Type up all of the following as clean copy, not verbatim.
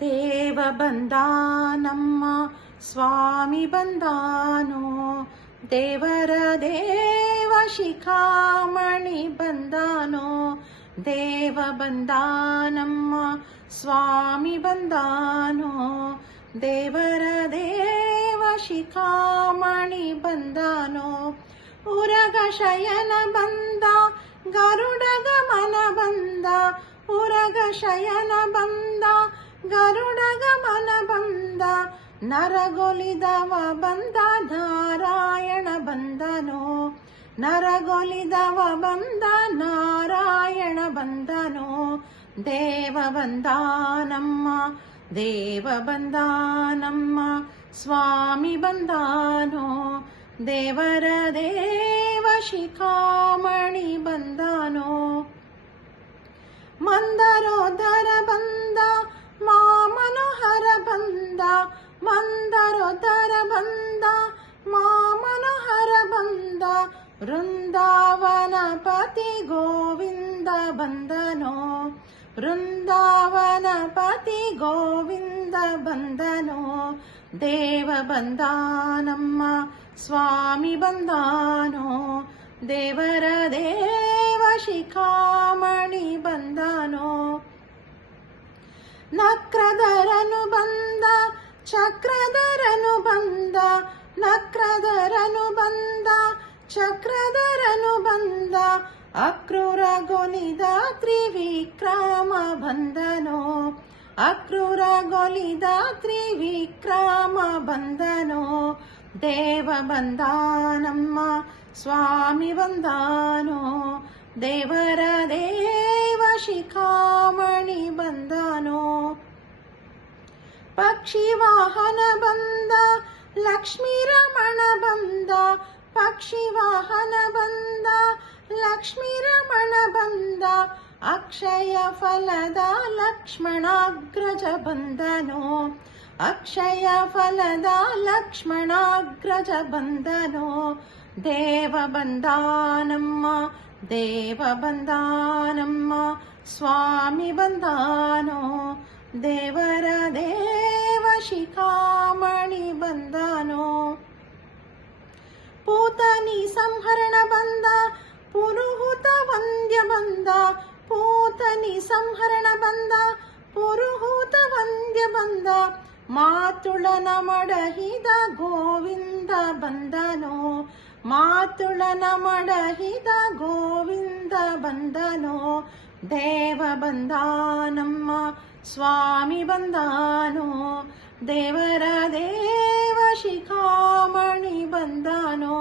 ದೇವ ಬಂದಾನಮ್ಮ ಸ್ವಾಮಿ ಬಂದಾನೋ, ದೇವರ ದೇವ ಶಿಖಾಮಣಿ ಬಂದಾನೋ. ದೇವ ಬಂದಾನಮ್ಮ ಸ್ವಾಮಿ ಬಂದಾನೋ, ದೇವರ ದೇವ ಶಿಖಾಮಣಿ ಬಂದಾನೋ. ಉರಗ ಶಯನ ಬಂದ ಗರುಡ ಗಮನ ಬಂದ, ಉರಗ ಶಯನ ಬಂದ ಗರುಡ ಗಮನ ಬಂದ. ನರಗೊಲಿದವ ಬಂದ ನಾರಾಯಣ ಬಂದನೋ, ನರಗೊಲಿದವ ಬಂದ ನಾರಾಯಣ ಬಂದನೋ. ದೇವ ಬಂದಾನಮ್ಮ ದೇವ ಬಂದಾನಮ್ಮ ಸ್ವಾಮಿ ಬಂದಾನೋ, ದೇವರ ದೇವ ಶಿಖಾಮಣಿ ಬಂದಾನೋ. ಮಂದರೋದರ ಬಂದ ಮಾಮನೋಹರ ಬಂದ, ಮಂದರೋದರ ಬಂದ ಮಾಮನೋಹರ ಬಂದ. ವೃಂದಾವನ ಪತಿ ಗೋವಿಂದ ಬಂದನೋ, ವೃಂದಾವನ ಪತಿ ಗೋವಿಂದ ಬಂದನೋ. ದೇವ ಬಂದಾನಮ್ಮ ಸ್ವಾಮಿ ಬಂದಾನೋ, ದೇವರ ದೇವ ಶಿಖಾಮಣಿ ಬಂದನೋ. ನಕ್ರಧರನು ಬಂದ ಚಕ್ರಧರನು ಬಂದ, ನಕ್ರಧರನು ಬಂದ ಚಕ್ರಧರನು ಬಂದ. ಅಕ್ರೂರ ಗೊಲಿದ ತ್ರಿವಿಕ್ರಮ ಬಂದನೋ, ಅಕ್ರೂರ ಗೊಲಿದ ತ್ರಿವಿಕ್ರಮ ಬಂದನೋ. ದೇವ ಬಂದಾನಮ್ಮ ಸ್ವಾಮಿ ಬಂದಾನೋ, ದೇವರ ದೇವ ಶಿಖಾಮಣಿ ಬಂದನೋ. ಪಕ್ಷಿ ವಾಹನ ಬಂದ ಲಕ್ಷ್ಮೀ ರಮಣ ಬಂದ, ಪಕ್ಷಿ ವಾಹನ ಬಂದ ಲಕ್ಷ್ಮೀ ರಮಣ ಬಂದ. ಅಕ್ಷಯ ಫಲದ ಲಕ್ಷ್ಮಣಾಗ್ರಜ ಬಂದನೋ, ಅಕ್ಷಯ ಫಲದ ಲಕ್ಷ್ಮಣಾಗ್ರಜ ಬಂದನೋ. ದೇವ ಬಂದಾನಮ್ಮ ದೇವ ಬಂದಾನಮ್ಮ ಸ್ವಾಮಿ ಬಂದಾನೋ, ದೇವರ ದೇವ ಶಿಖಾಮಣಿ ಬಂದನೋ. ಪೂತನಿ ಸಂಹರಣ ಬಂದ ಪುರುಹುತ ವಂದ್ಯ ಬಂದ, ಪೂತನಿ ಸಂಹರಣ ಬಂದ ಪುರುಹುತ ವಂದ್ಯ ಬಂದ. ಮಾತುಳನ ಮಡಹಿದ ಗೋವಿಂದ ಬಂದನೋ, ಮಾತುಳನ ಮಡಹಿದ ಗೋವಿಂದ ಬಂದನೋ. ದೇವ ಬಂದಾನಮ್ಮ ಸ್ವಾಮಿ ಬಂದಾನೋ, ದೇವರ ದೇವ ಶಿಖಾಮಣಿ ಬಂದನೋ.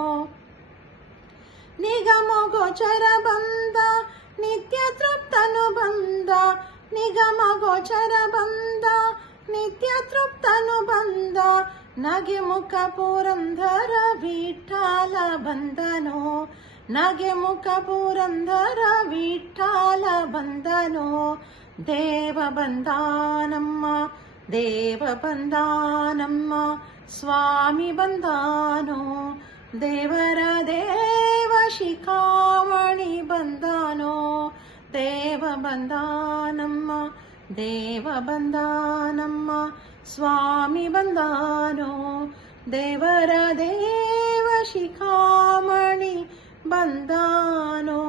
ನಿಗಮ ಗೋಚರ ಬಂದ ನಿತ್ಯ ತೃಪ್ತನು ಬಂದ, ನಿಗಮ ಗೋಚರ ಬಂದ ನಿತ್ಯ ತೃಪ್ತನು ಬಂದ. ನಗೆ ಮುಖ ಪುರಂದರ ವಿಠ್ಠಲ ಬಂದನೋ, ನಗೆ ಮುಖ ಪುರಂದರ ವಿಠ್ಠಲ ಬಂದನೋ. ದೇವ ಬಂದಾನಮ್ಮ ದೇವ ಬಂದಾನಮ್ಮ ಸ್ವಾಮಿ ಬಂದಾನೋ, ದೇವರ ದೇವ ಶಿಖಾಮಣಿ ಬಂದನೋ. ದೇವ ಬಂದಾನಮ್ಮ ದೇವ ಬಂದಾನಮ್ಮ ಸ್ವಾಮಿ ಬಂದಾನೋ, ದೇವರ ದೇವ ಶಿಖಾಮಣಿ ಬಂದಾನೋ.